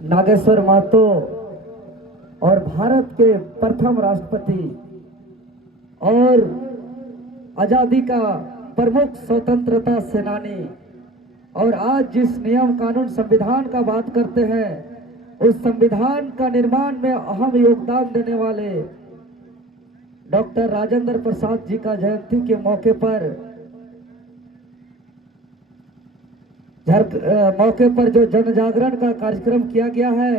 नागेश्वर महतो और भारत के प्रथम राष्ट्रपति और आजादी का प्रमुख स्वतंत्रता सेनानी, और आज जिस नियम कानून संविधान का बात करते हैं, उस संविधान का निर्माण में अहम योगदान देने वाले डॉक्टर राजेंद्र प्रसाद जी का जयंती के मौके पर जो जन जागरण का कार्यक्रम किया गया है,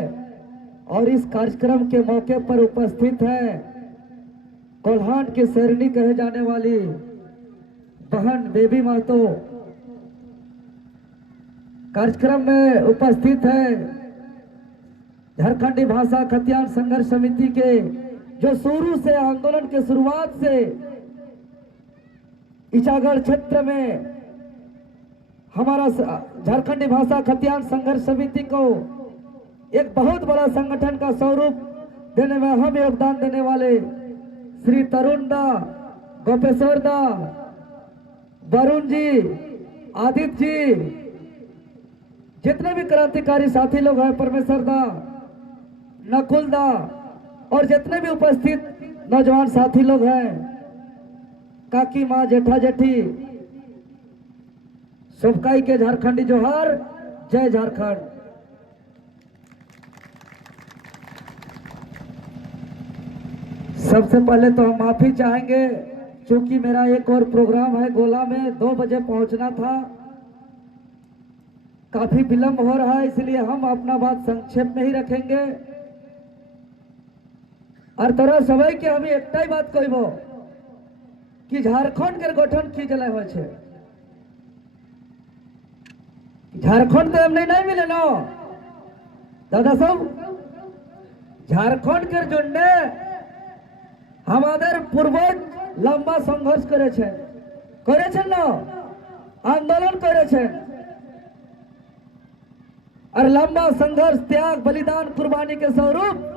और इस कार्यक्रम के मौके पर उपस्थित है कोल्हान की शेरनी कहे जाने वाली बहन बेबी महतो। कार्यक्रम में उपस्थित है झारखंडी भाषा खतियान संघर्ष समिति के, जो शुरू से आंदोलन के शुरुआत से इचागढ़ क्षेत्र में हमारा झारखंडी भाषा खतियान संघर्ष समिति को एक बहुत बड़ा संगठन का स्वरूप देने में अहम योगदान देने वाले श्री तरुण दा, गोपेश्वर दा, वरुण जी, आदित्य जी, जितने भी क्रांतिकारी साथी लोग हैं, परमेश्वर दा, नकुल दा, और जितने भी उपस्थित नौजवान साथी लोग हैं, काकी माँ, जेठा जेठी, सबकाई के झारखंडी जोहार, जय झारखंड। सबसे पहले तो हम माफी चाहेंगे, क्योंकि मेरा एक और प्रोग्राम है गोला में, 2 बजे पहुंचना था, काफी विलंब हो रहा है, इसलिए हम अपना बात संक्षेप में ही रखेंगे। और तोरा सबाई के हम एकटाई बात कहबो कि झारखंड के गठन की जला हो छे, झारखंड तो हमने नहीं मिले ना दादा सब, झारखंड के जुड़ने हमारे पूर्वज लंबा संघर्ष करे ना, आंदोलन करे, और लंबा संघर्ष, त्याग, बलिदान, कुर्बानी के स्वरूप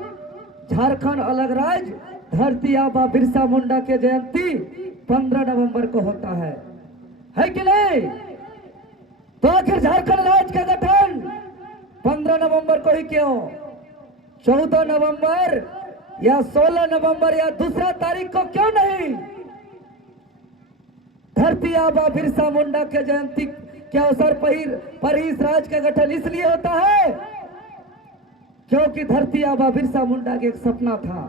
झारखंड अलग राज्य, धरती आबा बिरसा मुंडा के जयंती 15 नवंबर को होता है कि नहीं? तो आखिर झारखंड राज्य का गठन 15 नवंबर को ही क्यों? 14 नवंबर या 16 नवंबर या दूसरा तारीख को क्यों नहीं? धरती आबा बिरसा मुंडा के जयंती के अवसर पर इस राज्य का गठन इसलिए होता है क्योंकि धरती आबा बिरसा मुंडा के एक सपना था,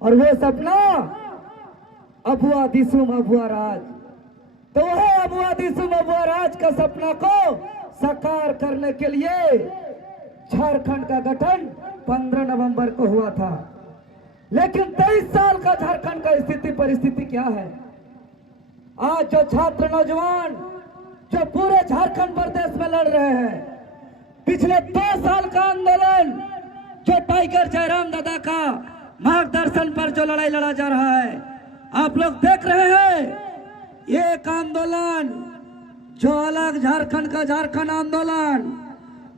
और वो सपना अबुआ दिसुम अबुआ राज। तो वह अबुआ दिसुम अबुआ राज का सपना को साकार करने के लिए झारखंड का गठन 15 नवंबर को हुआ था। लेकिन 23 साल का झारखंड का स्थिति परिस्थिति क्या है? आज जो छात्र नौजवान जो पूरे झारखंड प्रदेश में लड़ रहे हैं, पिछले 2 साल का आंदोलन जो टाइगर जयराम दादा का मार्गदर्शन पर जो लड़ाई लड़ा जा रहा है, आप लोग देख रहे हैं। एक आंदोलन जो अलग झारखंड का झारखंड आंदोलन,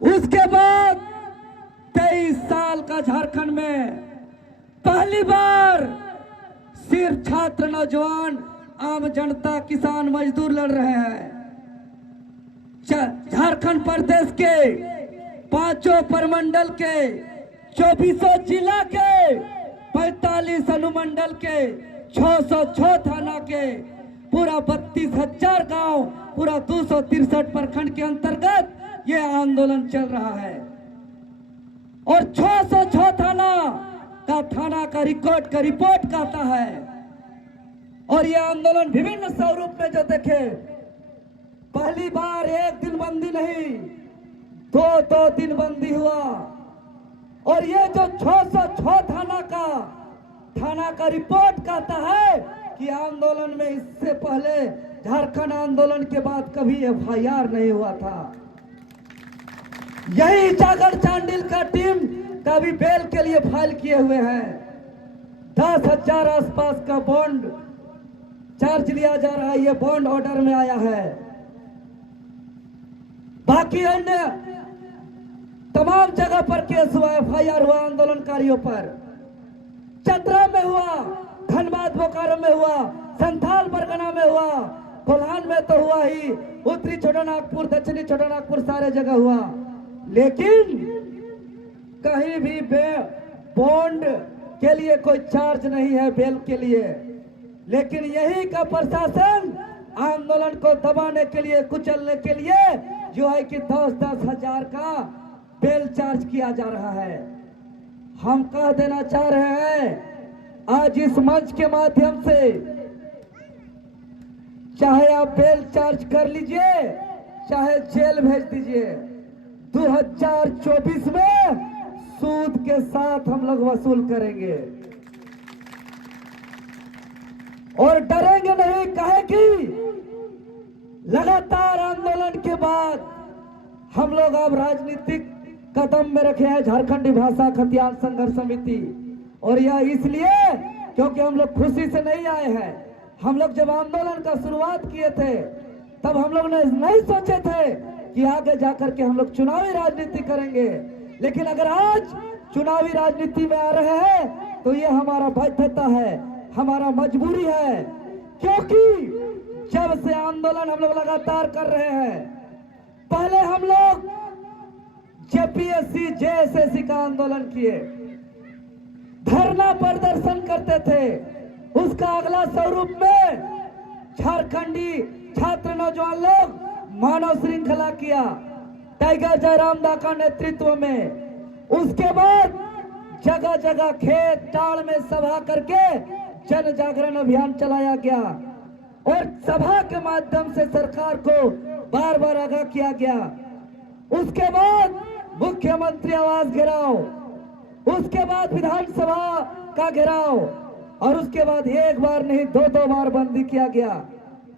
उसके बाद 23 साल का झारखंड में पहली बार सिर्फ छात्र, नौजवान, आम जनता, किसान, मजदूर लड़ रहे हैं। झारखंड प्रदेश के 5 प्रमंडल के, 24 जिला के, 45 अनुमंडल के, 606 थाना के, पूरा 32,000 गांव, पूरा 263 प्रखंड के अंतर्गत ये आंदोलन चल रहा है। और 606 थाना का रिपोर्ट कहता है। और ये आंदोलन विभिन्न स्वरूप में जो देखे, पहली बार 1 दिन बंदी नहीं, 2 दिन बंदी हुआ। और ये जो 606 थाना का रिपोर्ट कहता है कि आंदोलन में इससे पहले झारखंड आंदोलन के बाद कभी FIR नहीं हुआ था। यही इचागढ़ चांडिल का टीम का भी बेल के लिए फाइल किए हुए हैं। 10,000 आसपास का बॉन्ड चार्ज लिया जा रहा है, ये बॉन्ड ऑर्डर में आया है। बाकी अन्य तमाम जगह पर केस हुआ, FIR हुआ आंदोलनकारियों पर। चतरा में हुआ, धनबाद बोकारो में हुआ, संथाल परगना में हुआ, कोल्हान में तो हुआ ही, उत्तरी छोटा नागपुर, दक्षिणी छोटा नागपुर, सारे जगह हुआ। लेकिन कहीं भी बॉन्ड के लिए कोई चार्ज नहीं है बेल के लिए, लेकिन यही का प्रशासन आंदोलन को दबाने के लिए, कुचलने के लिए जो है कि 10-10 हजार का बेल चार्ज किया जा रहा है। हम कह देना चाह रहे हैं आज इस मंच के माध्यम से, चाहे आप बेल चार्ज कर लीजिए, चाहे जेल भेज दीजिए, 2024 में सूद के साथ हम लोग वसूल करेंगे और डरेंगे नहीं। कहे कि लगातार आंदोलन के बाद हम लोग अब राजनीतिक कदम में रखे हैं झारखंडी भाषा खतियान संघर्ष समिति, और यह इसलिए क्योंकि हम लोग खुशी से नहीं आए हैं। हम लोग जब आंदोलन का शुरुआत किए थे तब हम लोग ने नहीं सोचे थे कि आगे जाकर के हम लोग चुनावी राजनीति करेंगे, लेकिन अगर आज चुनावी राजनीति में आ रहे हैं तो ये हमारा बाध्यता है, हमारा मजबूरी है, क्योंकि जब से आंदोलन हम लोग लगातार कर रहे हैं, पहले हम लोग जेपीएससी जेएसएससी का आंदोलन किए, धरना प्रदर्शन करते थे, उसका अगला स्वरूप में झारखंडी छात्र नौजवान लोग मानव श्रृंखला किया टाइगर जयराम दा का नेतृत्व में। उसके बाद जगह जगह खेत टाड़ में सभा करके जन जागरण अभियान चलाया गया और सभा के माध्यम से सरकार को बार बार आगाह किया गया। उसके बाद मुख्यमंत्री आवास घेराव, उसके बाद विधानसभा का घेराव, और उसके बाद एक बार नहीं 2-2 बार बंदी किया गया।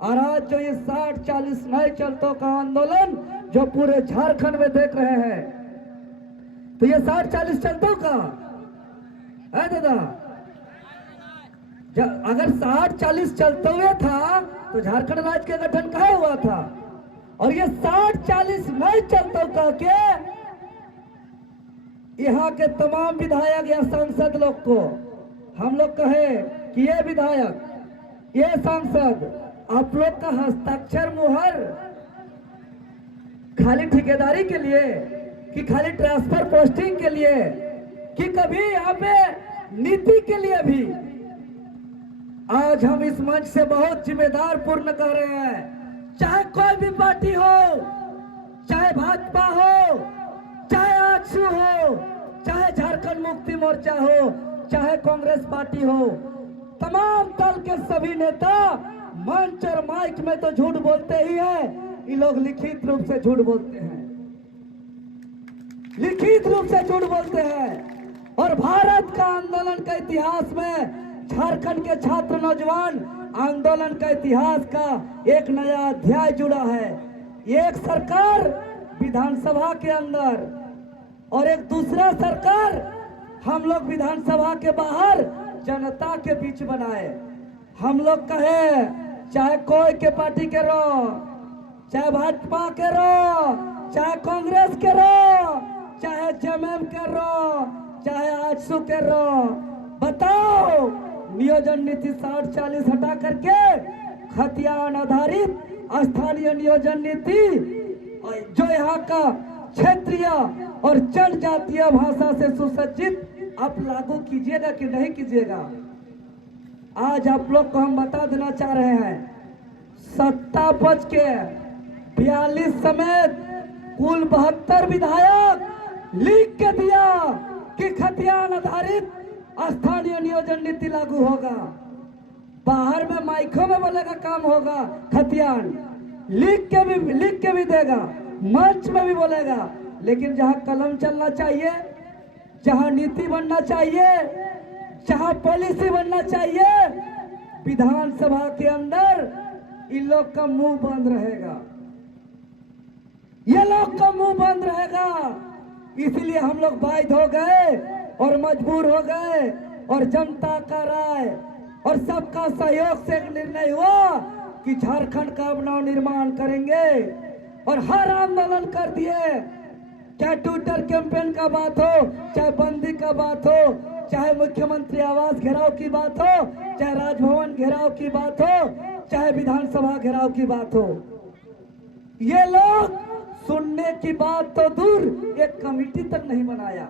और आज जो ये 60-40 नए चलतों का आंदोलन जो पूरे झारखंड में देख रहे हैं, तो ये 60-40 चलतों का है दादा। अगर 60-40 चलते हुए था तो झारखंड राज्य का गठन कहाँ हुआ था? और ये 60-40 नए चलतों का के यहाँ के तमाम विधायक या सांसद लोग को हम लोग कहे कि ये विधायक, ये सांसद, आप लोग का हस्ताक्षर मुहर खाली ठेकेदारी के लिए कि खाली ट्रांसफर पोस्टिंग के लिए कि कभी यहाँ पे नीति के लिए भी? आज हम इस मंच से बहुत जिम्मेदार पूर्ण कर रहे हैं, चाहे कोई भी पार्टी हो, चाहे भाजपा हो, चाहे आजसू हो, चाहे झारखंड मुक्ति मोर्चा हो, चाहे कांग्रेस पार्टी हो, तमाम दल के सभी नेता मंच और माइक में तो झूठ बोलते ही हैं, ये लोग लिखित रूप से झूठ बोलते हैं, लिखित रूप से झूठ बोलते हैं। और भारत का आंदोलन का इतिहास में झारखंड के छात्र नौजवान आंदोलन का इतिहास का एक नया अध्याय जुड़ा है। एक सरकार विधानसभा के अंदर और एक दूसरा सरकार हम लोग विधानसभा के बाहर जनता के बीच बनाए। हम लोग कहे चाहे कोई के पार्टी के रहो, चाहे भाजपा के रहो, चाहे कांग्रेस के रहो, चाहे जेएमएम के रहो, चाहे आजसू के रहो, बताओ नियोजन नीति 60-40 हटा करके खतियान आधारित स्थानीय नियोजन नीति जो यहाँ का क्षेत्रीय और जनजातीय भाषा से सुसज्जित आप लागू कीजिएगा कि नहीं कीजिएगा? आज आप लोग को हम बता देना चाह रहे हैं, सत्ता पक्ष के 42 समेत कुल 72 विधायक लिख के दिया कि खतियान आधारित स्थानीय नियोजन नीति लागू होगा। बाहर में माइकों में बोलेगा काम होगा, खतियान लिख के भी देगा, मंच में भी बोलेगा, लेकिन जहां कलम चलना चाहिए, जहां नीति बनना चाहिए, जहां पॉलिसी बनना चाहिए, विधानसभा के अंदर इन लोग का मुंह बंद रहेगा, ये लोग का मुंह बंद रहेगा। इसलिए हम लोग बाध्य हो गए और मजबूर हो गए और जनता का राय और सबका सहयोग से एक निर्णय हुआ कि झारखंड का अब नवनिर्माण करेंगे और हर आंदोलन कर दिए। चाहे ट्विटर कैंपेन का बात हो, चाहे बंदी का बात हो, चाहे मुख्यमंत्री आवास घेराव की बात हो, चाहे राजभवन घेराव की बात हो, चाहे विधानसभा घेराव की बात हो, ये लोग सुनने की बात तो दूर एक कमेटी तक नहीं बनाया।